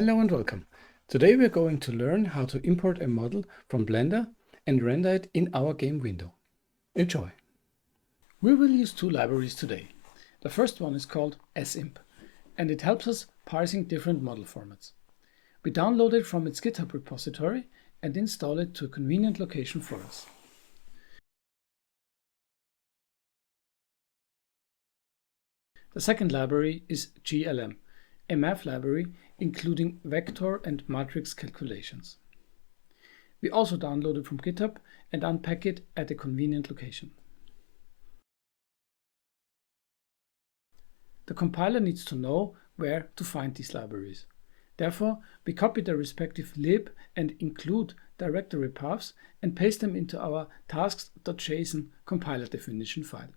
Hello and welcome. Today we're going to learn how to import a model from Blender and render it in our game window. Enjoy! We will use two libraries today. The first one is called Assimp, and it helps us parsing different model formats. We download it from its GitHub repository and install it to a convenient location for us. The second library is GLM, a math library including vector and matrix calculations. We also download it from GitHub and unpack it at a convenient location. The compiler needs to know where to find these libraries. Therefore, we copy the respective lib and include directory paths and paste them into our tasks.json compiler definition file.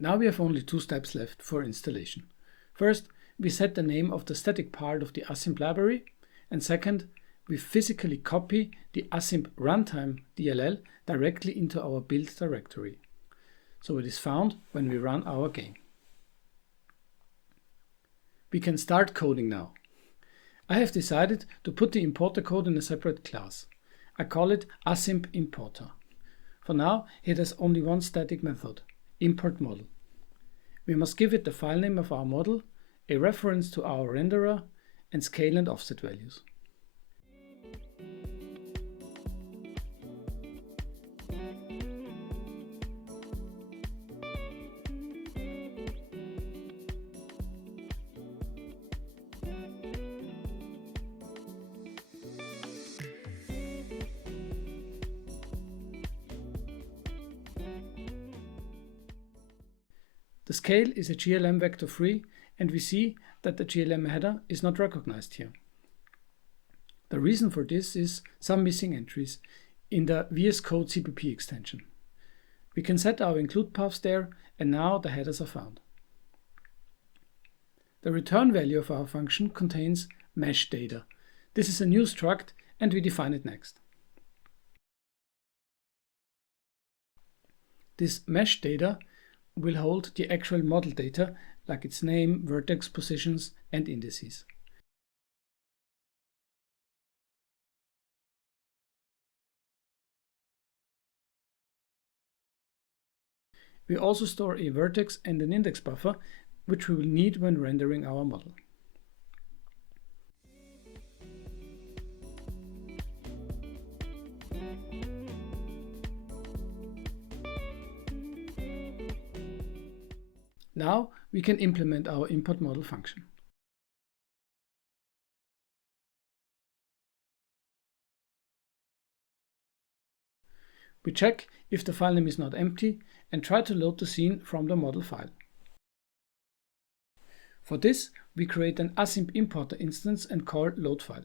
Now we have only two steps left for installation. First, we set the name of the static part of the Assimp library, and second, we physically copy the Assimp runtime DLL directly into our build directory, so it is found when we run our game. We can start coding now. I have decided to put the importer code in a separate class. I call it AssetImporter. For now, it has only one static method: import model. We must give it the file name of our model, a reference to our renderer, and scale and offset values. The scale is a GLM vector 3, and we see that the GLM header is not recognized here. The reason for this is some missing entries in the VS Code CPP extension. We can set our include paths there, and now the headers are found. The return value of our function contains mesh data. This is a new struct, and we define it next. This mesh data will hold the actual model data like its name, vertex positions, and indices. We also store a vertex and an index buffer, which we will need when rendering our model. Now we can implement our import model function. We check if the file name is not empty and try to load the scene from the model file. For this, we create an Assimp importer instance and call loadFile.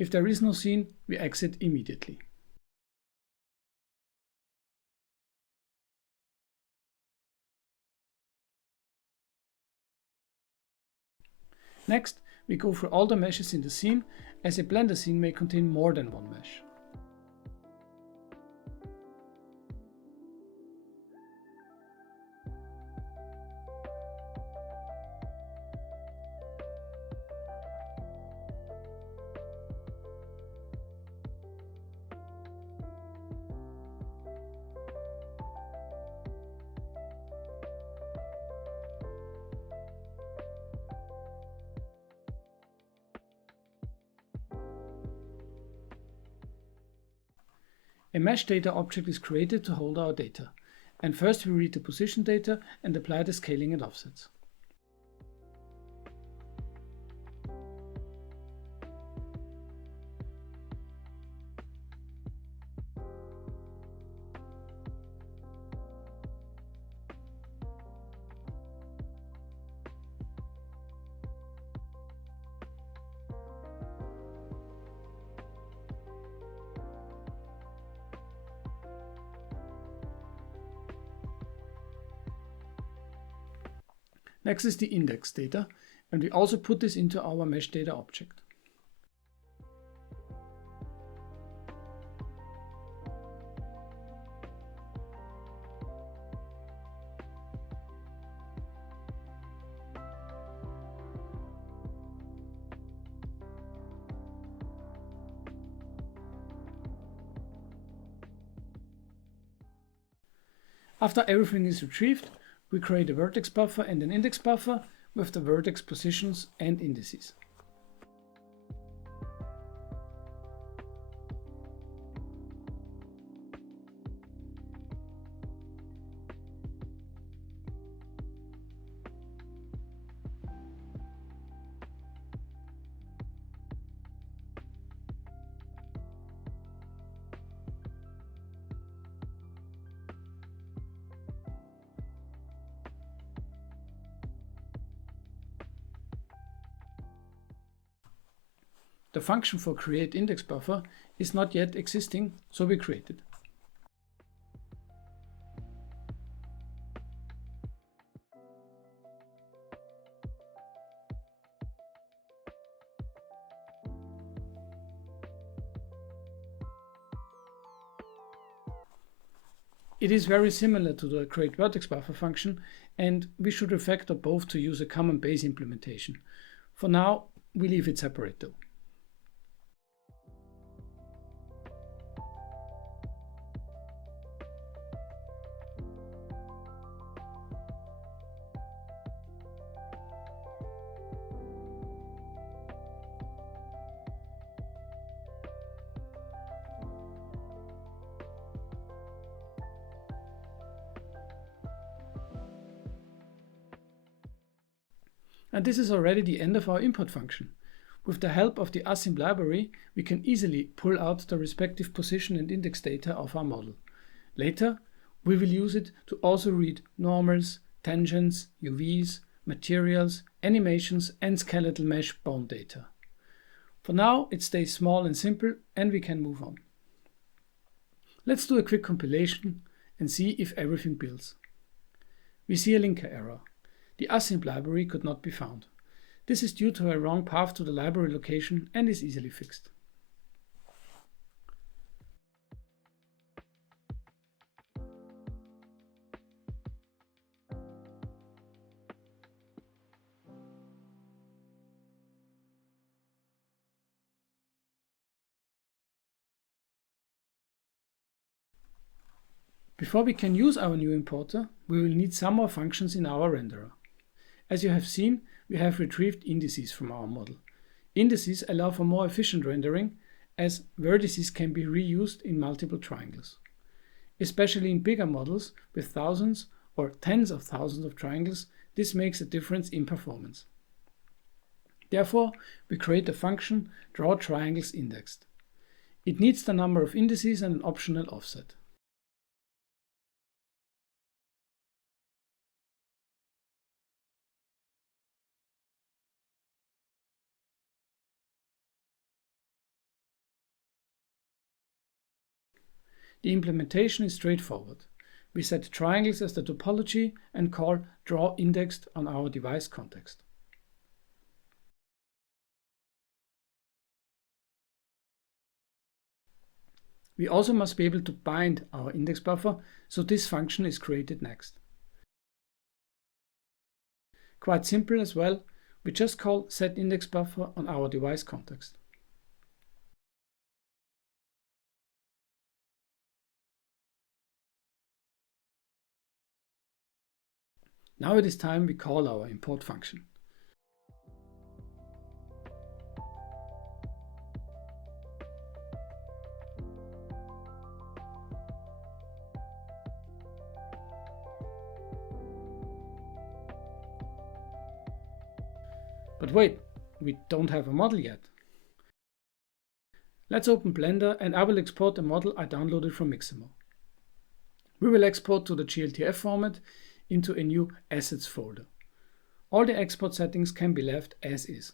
If there is no scene, we exit immediately. Next, we go through all the meshes in the scene, as a Blender scene may contain more than one mesh. A mesh data object is created to hold our data, and first we read the position data and apply the scaling and offsets. Next is the index data, and we also put this into our mesh data object. After everything is retrieved, we create a vertex buffer and an index buffer with the vertex positions and indices. The function for create index buffer is not yet existing, so we create it. It is very similar to the create vertex buffer function, and we should refactor both to use a common base implementation. For now, we leave it separate though. And this is already the end of our import function. With the help of the Assimp library, we can easily pull out the respective position and index data of our model. Later, we will use it to also read normals, tangents, UVs, materials, animations, and skeletal mesh bone data. For now, it stays small and simple, and we can move on. Let's do a quick compilation and see if everything builds. We see a linker error. The Assimp library could not be found. This is due to a wrong path to the library location and is easily fixed. Before we can use our new importer, we will need some more functions in our renderer. As you have seen, we have retrieved indices from our model. Indices allow for more efficient rendering, as vertices can be reused in multiple triangles. Especially in bigger models with thousands or tens of thousands of triangles, this makes a difference in performance. Therefore, we create a function drawTrianglesIndexed. It needs the number of indices and an optional offset. The implementation is straightforward. We set triangles as the topology and call drawIndexed on our device context. We also must be able to bind our index buffer, so this function is created next. Quite simple as well, we just call setIndexBuffer on our device context. Now it is time we call our import function. But wait, we don't have a model yet. Let's open Blender and I will export the model I downloaded from Mixamo. We will export to the GLTF format into a new Assets folder. All the export settings can be left as is.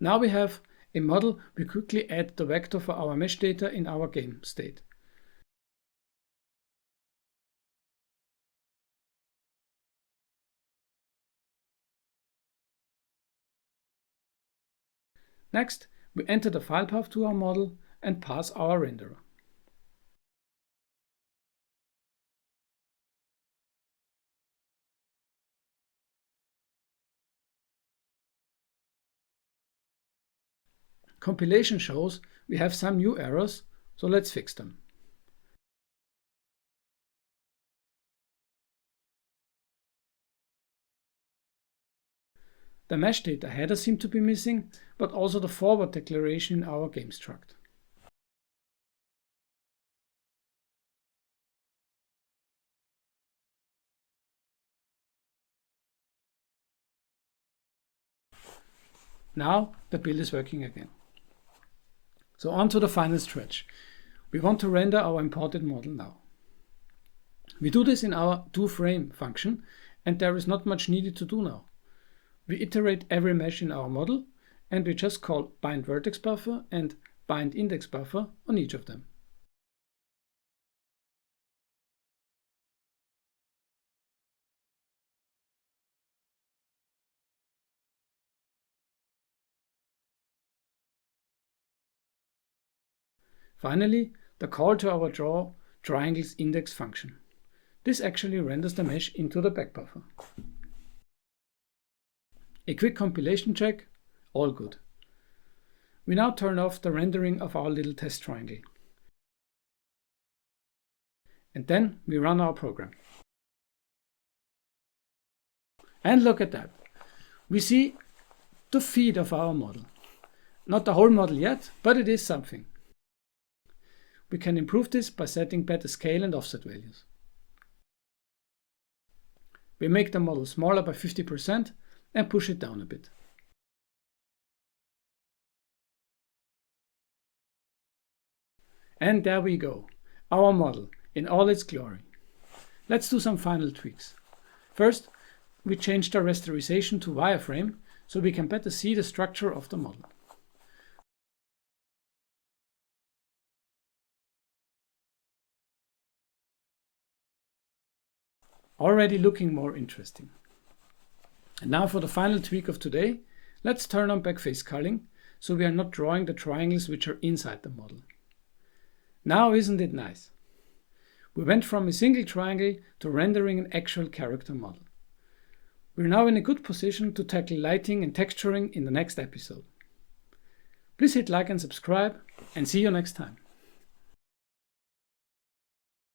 Now we have a model, we quickly add the vector for our mesh data in our game state. Next, we enter the file path to our model and pass our renderer. Compilation shows we have some new errors, so let's fix them. The mesh data header seemed to be missing, but also the forward declaration in our game struct. Now the build is working again. So on to the final stretch. We want to render our imported model now. We do this in our doFrame function, and there is not much needed to do now. We iterate every mesh in our model, and we just call bind vertex buffer and bind index buffer on each of them. Finally, the call to our draw triangles index function. This actually renders the mesh into the back buffer. A quick compilation check, all good. We now turn off the rendering of our little test triangle. And then we run our program. And look at that. We see the feed of our model. Not the whole model yet, but it is something. We can improve this by setting better scale and offset values. We make the model smaller by 50% and push it down a bit. And there we go, our model in all its glory. Let's do some final tweaks. First, we change the rasterization to wireframe so we can better see the structure of the model. Already looking more interesting. And now for the final tweak of today, let's turn on backface culling so we are not drawing the triangles which are inside the model. Now isn't it nice? We went from a single triangle to rendering an actual character model. We're now in a good position to tackle lighting and texturing in the next episode. Please hit like and subscribe, and see you next time.